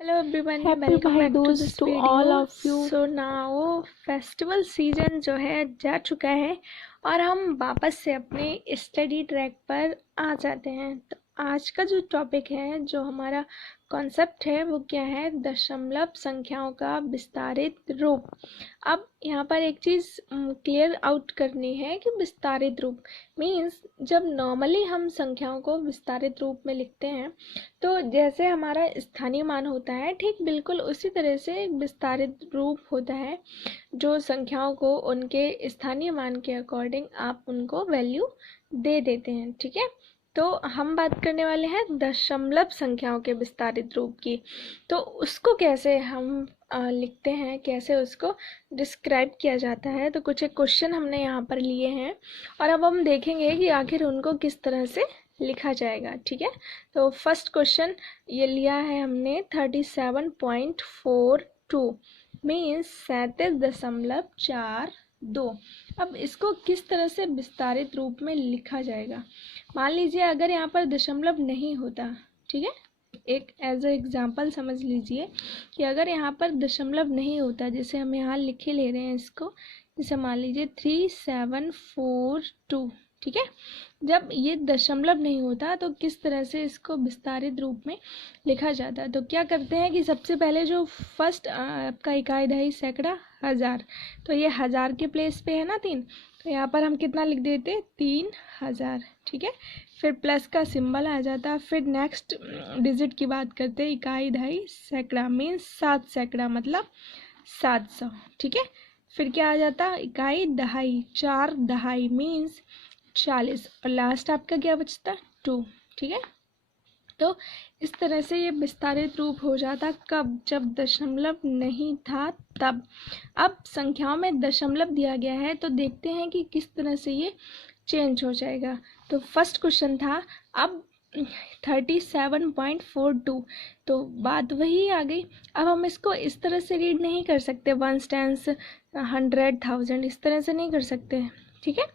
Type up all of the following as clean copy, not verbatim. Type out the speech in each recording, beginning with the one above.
Hello everyone, Happy welcome Bhai back to Dooj this to video. all of you. So now festival season जो है जा चुका है और हम वापस से अपने स्टडी ट्रैक पर आ जाते हैं। तो आज का जो टॉपिक है, जो हमारा कॉन्सेप्ट है, वो क्या है? दशमलव संख्याओं का विस्तारित रूप। अब यहाँ पर एक चीज़ क्लियर आउट करनी है कि विस्तारित रूप मीन्स जब नॉर्मली हम संख्याओं को विस्तारित रूप में लिखते हैं तो जैसे हमारा स्थानीय मान होता है, ठीक बिल्कुल उसी तरह से एक विस्तारित रूप होता है जो संख्याओं को उनके स्थानीय मान के अकॉर्डिंग आप उनको वैल्यू दे देते हैं। ठीक है, तो हम बात करने वाले हैं दशमलव संख्याओं के विस्तारित रूप की। तो उसको कैसे हम लिखते हैं, कैसे उसको डिस्क्राइब किया जाता है, तो कुछ एक क्वेश्चन हमने यहाँ पर लिए हैं और अब हम देखेंगे कि आखिर उनको किस तरह से लिखा जाएगा। ठीक है, तो फर्स्ट क्वेश्चन ये लिया है हमने 37.42 मीन्स 37.42। अब इसको किस तरह से विस्तारित रूप में लिखा जाएगा? मान लीजिए अगर यहाँ पर दशमलव नहीं होता, ठीक है, एक एज अ एग्जाम्पल समझ लीजिए कि अगर यहाँ पर दशमलव नहीं होता, जैसे हम यहाँ लिखे ले रहे हैं इसको, जैसे मान लीजिए 3742। ठीक है, जब ये दशमलव नहीं होता तो किस तरह से इसको विस्तारित रूप में लिखा जाता है? तो क्या करते हैं कि सबसे पहले जो फर्स्ट आपका इकाई दहाई सैकड़ा हज़ार, तो ये हज़ार के प्लेस पे है ना 3, तो यहाँ पर हम कितना लिख देते? 3000। ठीक है, फिर प्लस का सिंबल आ जाता। फिर नेक्स्ट डिजिट की बात करते हैं, इकाई दहाई सैकड़ा मीन्स 7 सैकड़ा मतलब 700। ठीक है, फिर क्या आ जाता? इकाई दहाई, 4 दहाई मीन्स 40 और लास्ट आपका क्या बचता? 2। ठीक है, तो इस तरह से ये विस्तारित रूप हो जाता। कब? जब दशमलव नहीं था तब। अब संख्याओं में दशमलव दिया गया है तो देखते हैं कि किस तरह से ये चेंज हो जाएगा। तो फर्स्ट क्वेश्चन था, अब 37.42, तो बात वही आ गई। अब हम इसको इस तरह से रीड नहीं कर सकते, 1 टेंस 100 1000, इस तरह से नहीं कर सकते। ठीक है,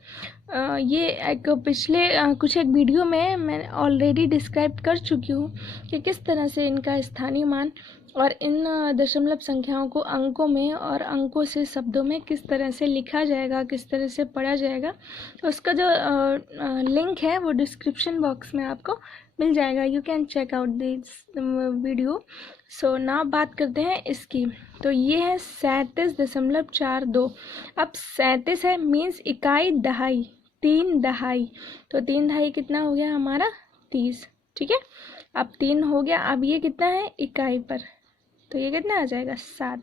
ये एक पिछले कुछ एक वीडियो में मैं ऑलरेडी डिस्क्राइब कर चुकी हूँ कि किस तरह से इनका स्थानीय मान और इन दशमलव संख्याओं को अंकों में और अंकों से शब्दों में किस तरह से लिखा जाएगा, किस तरह से पढ़ा जाएगा। तो उसका जो लिंक है वो डिस्क्रिप्शन बॉक्स में आपको मिल जाएगा, you can check out this video. So ना बात करते हैं इसकी। तो ये है 37.42। अब 37 है मीन्स इकाई दहाई, 3 दहाई, तो 3 दहाई कितना हो गया हमारा? 30। ठीक है, अब 3 हो गया। अब ये कितना है इकाई पर, तो ये कितना आ जाएगा? 7।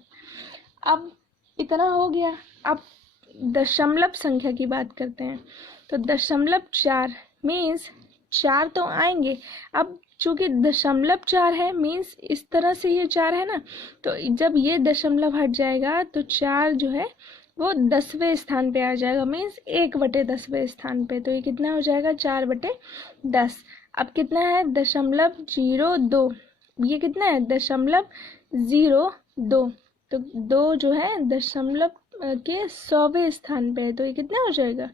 अब इतना हो गया। अब दशमलव संख्या की बात करते हैं, तो दशमलव 4 मीन्स 4 तो आएंगे। अब चूंकि दशमलव 4 है मीन्स इस तरह से ये 4 है ना, तो जब ये दशमलव हट जाएगा तो 4 जो है वो 10वें स्थान पे आ जाएगा मीन्स 1/10वें स्थान पे। तो ये कितना हो जाएगा? 4/10। अब कितना है? 0.02। ये कितना है? 0.02। तो 2 जो है दशमलव के 100वें स्थान पे है, तो ये कितना हो जाएगा?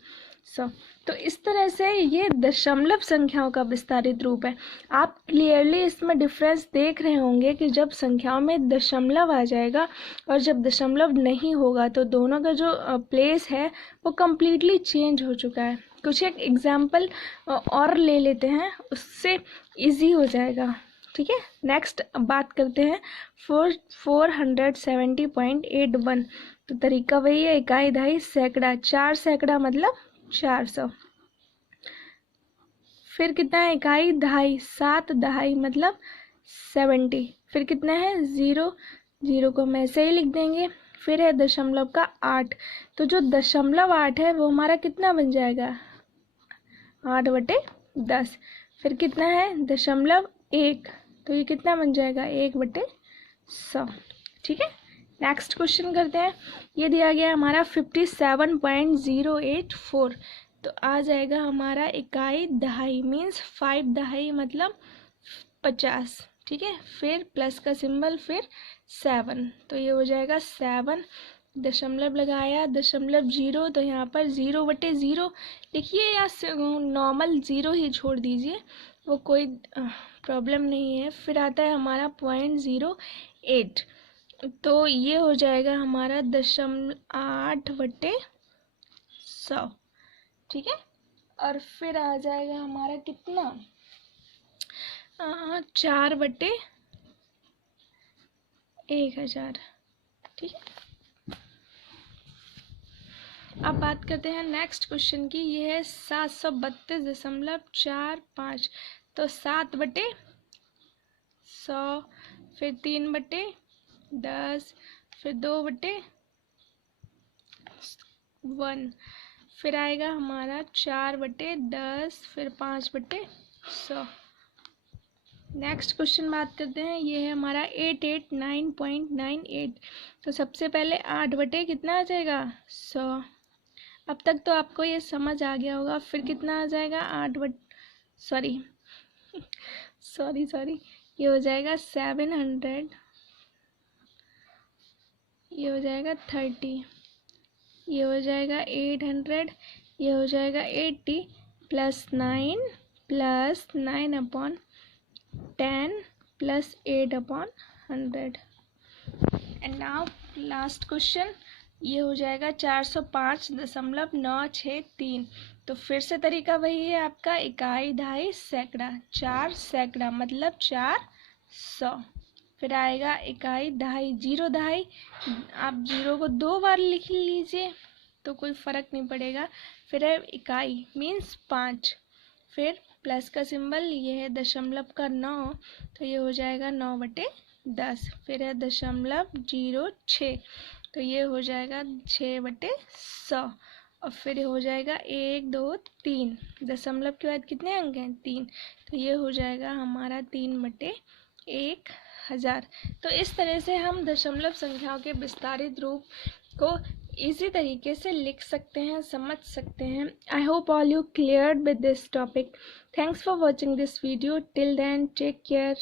100। तो इस तरह से ये दशमलव संख्याओं का विस्तारित रूप है। आप क्लियरली इसमें डिफरेंस देख रहे होंगे कि जब संख्याओं में दशमलव आ जाएगा और जब दशमलव नहीं होगा तो दोनों का जो प्लेस है वो कम्प्लीटली चेंज हो चुका है। कुछ एक एग्जाम्पल और ले लेते हैं, उससे इजी हो जाएगा। ठीक है, नेक्स्ट बात करते हैं 470.81। तो तरीका वही है, इकाई दहाई सैकड़ा, 4 सैकड़ा मतलब 400। फिर कितना है? इकाई दहाई, 7 दहाई मतलब 70। फिर कितना है? 0, 0 को हम ऐसे ही लिख देंगे। फिर है दशमलव का 8, तो जो दशमलव 8 है वो हमारा कितना बन जाएगा? 8/10। फिर कितना है? दशमलव 1, तो ये कितना बन जाएगा? 1/100। ठीक है, नेक्स्ट क्वेश्चन करते हैं। ये दिया गया हमारा 57.084, तो आ जाएगा हमारा इकाई दहाई मीन्स 5 दहाई मतलब 50। ठीक है, फिर प्लस का सिंबल, फिर 7, तो ये हो जाएगा 7। दशमलव लगाया, दशमलव 0, तो यहाँ पर 0/0 लिखिए या नॉर्मल 0 ही छोड़ दीजिए, वो कोई प्रॉब्लम नहीं है। फिर आता है हमारा 0.08, तो ये हो जाएगा हमारा 8/100, ठीक है। और फिर आ जाएगा हमारा कितना, 4/1000, ठीक है। अब बात करते हैं नेक्स्ट क्वेश्चन की। ये है 732.45, तो 7/100, फिर 3/10, फिर 2/1, फिर आएगा हमारा 4/10, फिर 5/100। नेक्स्ट क्वेश्चन बात करते हैं। ये है हमारा 889.98, तो सबसे पहले 8/ कितना आ जाएगा, 100। अब तक तो आपको ये समझ आ गया होगा। फिर कितना आ जाएगा, 8/ सॉरी सॉरी, ये हो जाएगा 700, ये हो जाएगा 30, ये हो जाएगा 800, ये हो जाएगा 80, +9/10 +8/100। एंड नाउ लास्ट क्वेश्चन, ये हो जाएगा 405.963। तो फिर से तरीका वही है आपका, इकाई, दहाई, सैकड़ा। 4 सैकड़ा मतलब 400। फिर आएगा इकाई, दहाई, 0 दहाई, आप 0 को 2 बार लिख लीजिए तो कोई फर्क नहीं पड़ेगा। फिर है इकाई मीन्स 5, फिर प्लस का सिंबल, ये है दशमलव का 9, तो ये हो जाएगा 9/10। फिर है 0.06, तो ये हो जाएगा 6/100। और फिर हो जाएगा 1 2 3, दशमलव के बाद कितने अंक हैं, 3, तो ये हो जाएगा हमारा 3/1000। तो इस तरह से हम दशमलव संख्याओं के विस्तारित रूप को इजी तरीके से लिख सकते हैं, समझ सकते हैं। I hope all you cleared with this topic. Thanks for watching this video. Till then take care.